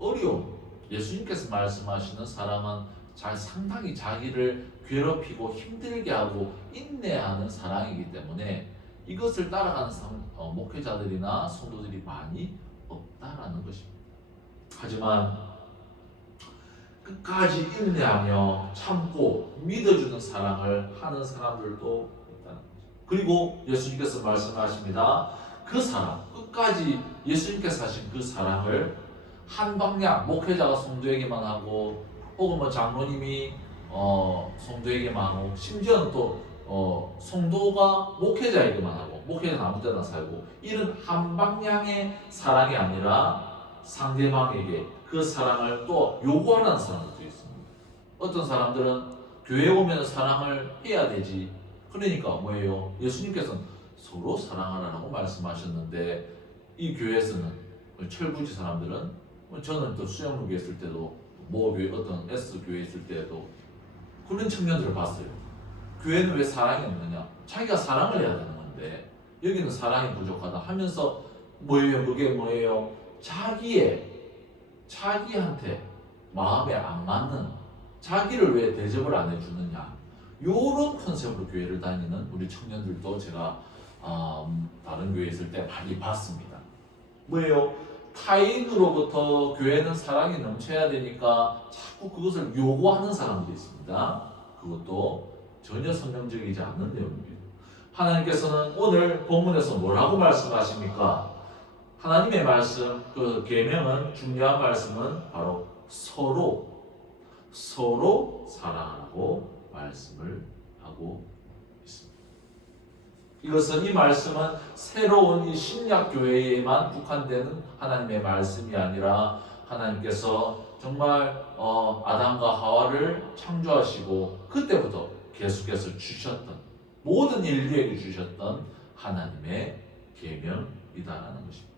어려움, 예수님께서 말씀하시는 사랑은 상당히 자기를 괴롭히고 힘들게 하고 인내하는 사랑이기 때문에 이것을 따라가는 목회자들이나 성도들이 많이 없다라는 것입니다. 하지만 끝까지 인내하며 참고 믿어주는 사랑을 하는 사람들도 있다는 거죠. 그리고 예수님께서 말씀하십니다. 그 사랑, 끝까지 예수님께서 하신 그 사랑을 한 방향, 목회자가 성도에게만 하고 혹은 장로님이 성도에게만 하고 심지어는 또 성도가 목회자에게만 하고 목회자는 아무 때나 살고 이런 한 방향의 사랑이 아니라 상대방에게 그 사랑을 또 요구하는 사람들도 있습니다. 어떤 사람들은 교회에 오면 사랑을 해야 되지. 그러니까 뭐예요? 예수님께서는 서로 사랑하라고 말씀하셨는데 이 교회에서는 철부지 사람들은 저는 또 수영무교에 있을 때도 교회 어떤 S교회에 있을 때도 그런 청년들을 봤어요. 교회는 왜 사랑이 없느냐? 자기가 사랑을 해야 되는 건데 여기는 사랑이 부족하다 하면서 그게 뭐예요? 자기한테 마음에 안 맞는 자기를 왜 대접을 안 해주느냐? 요런 컨셉으로 교회를 다니는 우리 청년들도 제가 다른 교회에 있을 때 많이 봤습니다. 타인으로부터 교회는 사랑이 넘쳐야 되니까 자꾸 그것을 요구하는 사람들이 있습니다. 그것도 전혀 성경적이지 않는 내용입니다. 하나님께서는 오늘 본문에서 뭐라고 말씀하십니까? 하나님의 말씀, 그 계명은 중요한 말씀은 바로 서로 사랑하라고 말씀을 하고 있습니다. 이 말씀은 새로운 이 신약 교회에만 국한되는 하나님의 말씀이 아니라 하나님께서 정말 아담과 하와를 창조하시고 그때부터 계속해서 주셨던 모든 인류에게 주셨던 하나님의 계명이다라는 것입니다.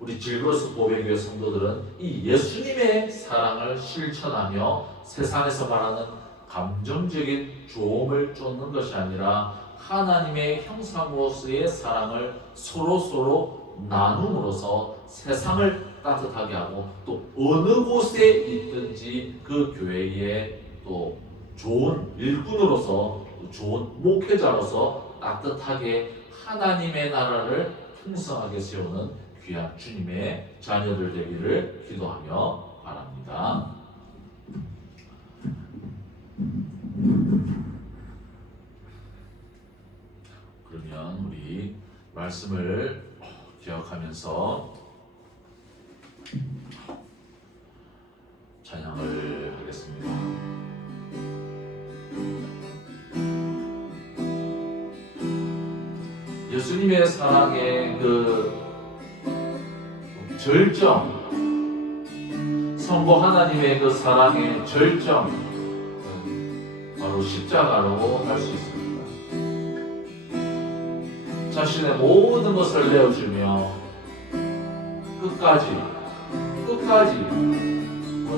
우리 질그러스 보배교회 성도들은 이 예수님의 사랑을 실천하며 세상에서 말하는 감정적인 조음을 쫓는 것이 아니라 하나님의 형상으로서의 사랑을 서로 나눔으로써 세상을 따뜻하게 하고 또 어느 곳에 있든지 그 교회에 또 좋은 일꾼으로서 좋은 목회자로서 따뜻하게 하나님의 나라를 풍성하게 세우는 귀한 주님의 자녀들 되기를 기도하며 바랍니다. 그러면 우리 말씀을 기억하면서 찬양을 하겠습니다. 예수님의 사랑의 그 절정, 성부 하나님의 그 사랑의 절정은 바로 십자가로 할 수 있습니다. 자신의 모든 것을 내어주며 끝까지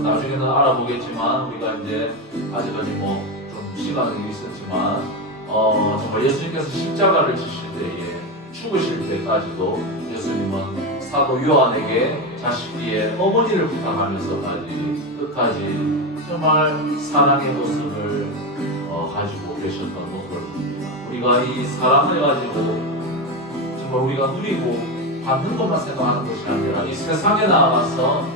나중에는 알아보겠지만 우리가 이제 아직까지 좀 시간이 있었지만 정말 예수님께서 십자가를 지실 때에 죽으실 때까지도 예수님은 사도 요한에게 자식이의 어머니를 부탁하면서까지 끝까지 정말 사랑의 모습을 가지고 계셨던 모습을 봅니다. 우리가 이 사랑을 가지고 정말 우리가 누리고 받는 것만 생각하는 것이 아니라 이 세상에 나가서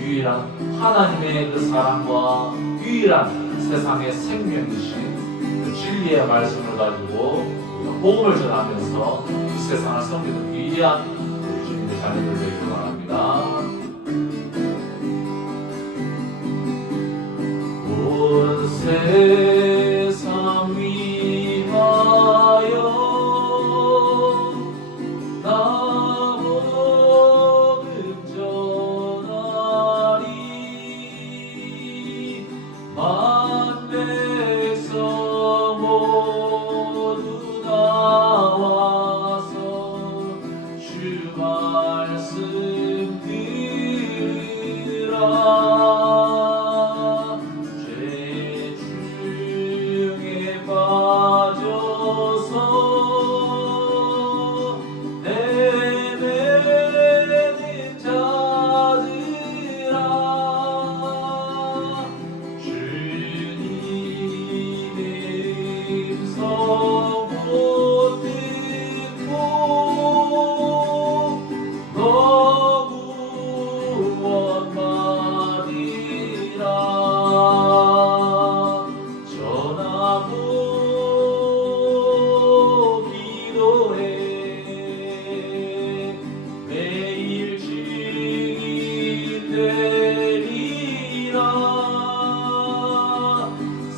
유일한 하나님의 그 사랑과 유일한 세상의 생명이신 그 진리의 말씀을 가지고 우리가 복음을 전하면서 이 세상을 섬기는 위대한 우리 주님의 자녀들 되기를 바랍니다. 온 세상 위하여 나 복음 전하리 만 백성 모두 나와서 주 말씀 들으라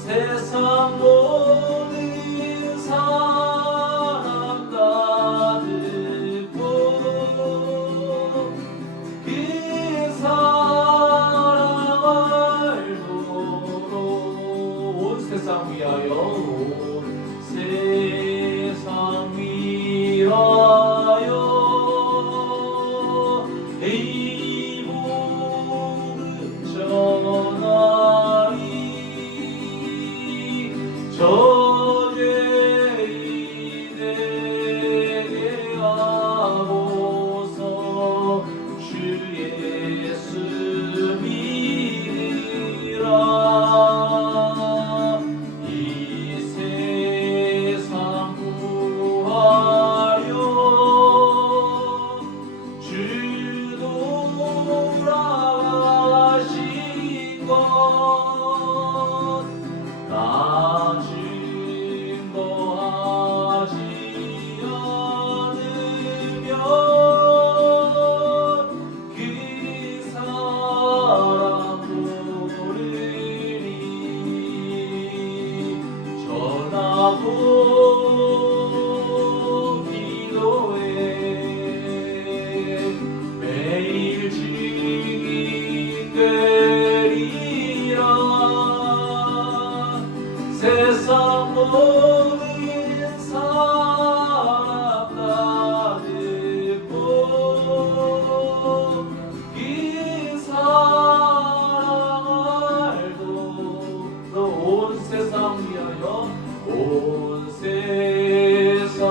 세상 모든 사람 다 듣고 그 사랑 알도록 온 세상 위하여 온 세상 위하여 이 복음 전하리 저죄인에게 하고서 주 예수 믿으라 이 세상 구하려 주 돌아가신 것 나 증거하지 않으면 그 사람 모르니 전하고 기도해 매일 증인 되리라 세상 모든 사람 다 듣고 그 사랑 알도록 온 세상 위하여 온 세상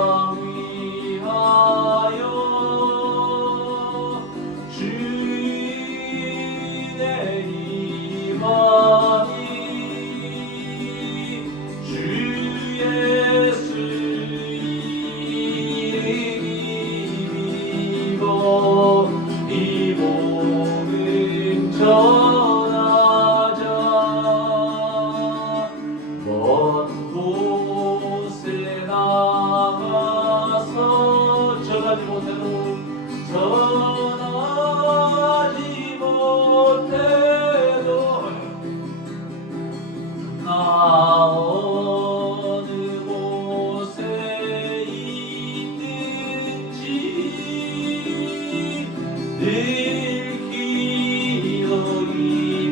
위하여 주의 임하니 주 예수 이름으로 이 복음 전하자 먼 곳에 나가서 전하지 못해도 나 어느 곳에 있든지 늘 기도이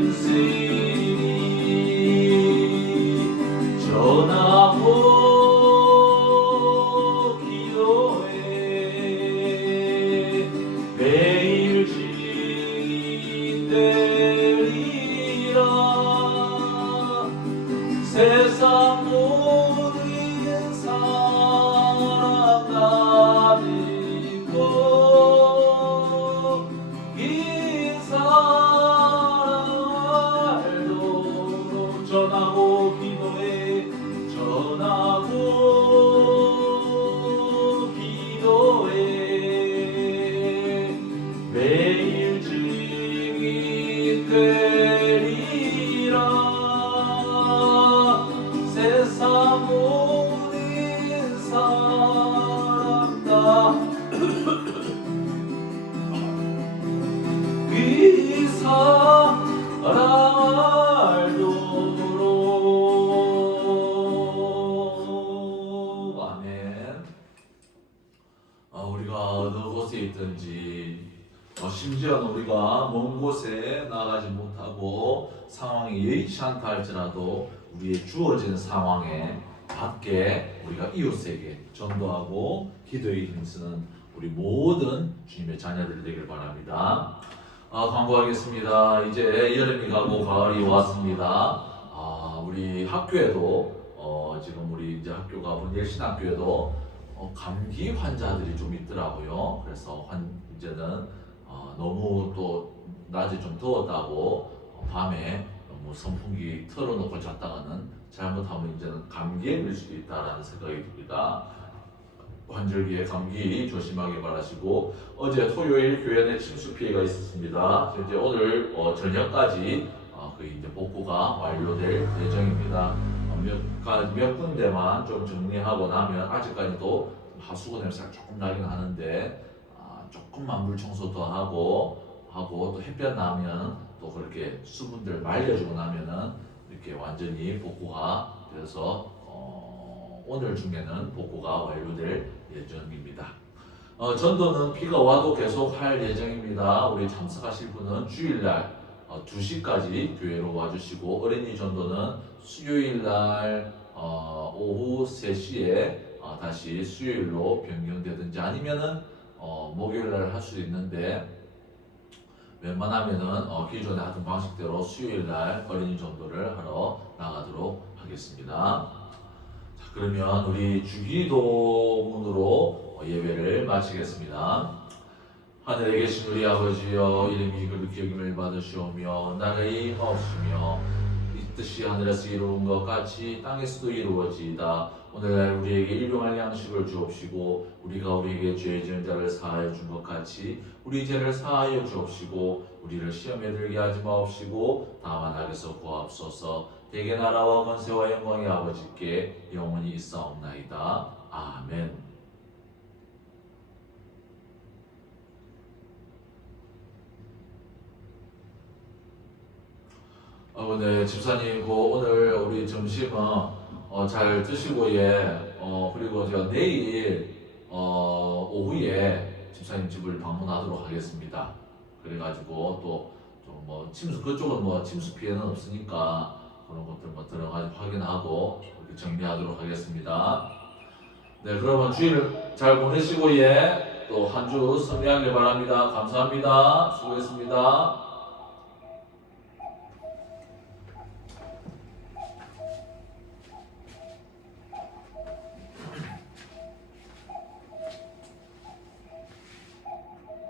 세상 모든 사람 다 믿고 이 사랑 알도록 전하고 기도해 전하고 기도해 매일 증인 되리라 세상 모든 사람 다 그 사랑 알도록 아멘. 우리가 어느 곳에 있든지 심지어는 우리가 먼 곳에 나가지 못하고 상황이 여의치 않다 할지라도 우리의 주어진 상황에 밖에 우리가 이웃에게 전도하고 기도에 힘쓰는 우리 모든 주님의 자녀들 되길 바랍니다. 광고하겠습니다. 이제 여름이 가고 가을이 왔습니다. 우리 학교에도 지금 우리 이제 학교가 본예신학교에도 감기 환자들이 좀 있더라고요. 그래서 이제는 너무 또 낮에 좀 더웠다고 밤에 뭐 선풍기 틀어놓고 잤다가는 잘못하면 이제는 감기에 걸릴 수도 있다라는 생각이 듭니다. 환절기에 감기 조심하기 바라시고 어제 토요일 교회 내 침수 피해가 있었습니다. 이제 오늘 저녁까지 이제 복구가 완료될 예정입니다. 몇 군데만 좀 정리하고 나면 아직까지도 하수구 냄새가 조금 나긴 하는데 조금만 물 청소 더 하고 또 햇볕 나면 또 그렇게 수분들 말려주고 나면은 이렇게 완전히 복구가 돼서 오늘 중에는 복구가 완료될 예정입니다. 전도는 비가 와도 계속 할 예정입니다. 우리 참석하실 분은 주일날 2시까지 교회로 와주시고 어린이 전도는 수요일날 오후 3시에 다시 수요일로 변경되든지 아니면은 목요일날 할 수 있는데 웬만하면은 기존에 하던 방식대로 수요일날 어린이 전도를 하러 나가도록 하겠습니다. 자, 그러면 우리 주기도문으로 예배를 마치겠습니다. 하늘에 계신 우리 아버지여 이름이 그렇게 여김을 받으시오며 나라의 마옵시며 이 뜻이 하늘에서 이루어진 것 같이 땅에서도 이루어지이다. 오늘날 우리에게 일용할 양식을 주옵시고 우리가 우리에게 죄 지은 자를 사하여 준 것 같이 우리 죄를 사하여 주옵시고 우리를 시험에 들게 하지 마옵시고 다만 악에서 구하옵소서. 대개 나라와 권세와 영광이 아버지께 영원히 있사옵나이다. 아멘. 네, 집사님, 오늘 우리 점심은 잘 드시고 그리고 제가 내일 오후에 집사님 집을 방문하도록 하겠습니다. 그래가지고 또 좀 침수 그쪽은 침수 피해는 없으니까 그런 것들 들어가서 확인하고 이렇게 정리하도록 하겠습니다. 네, 그러면 주일 잘 보내시고 또 한 주 승리하길 바랍니다. 감사합니다. 수고했습니다.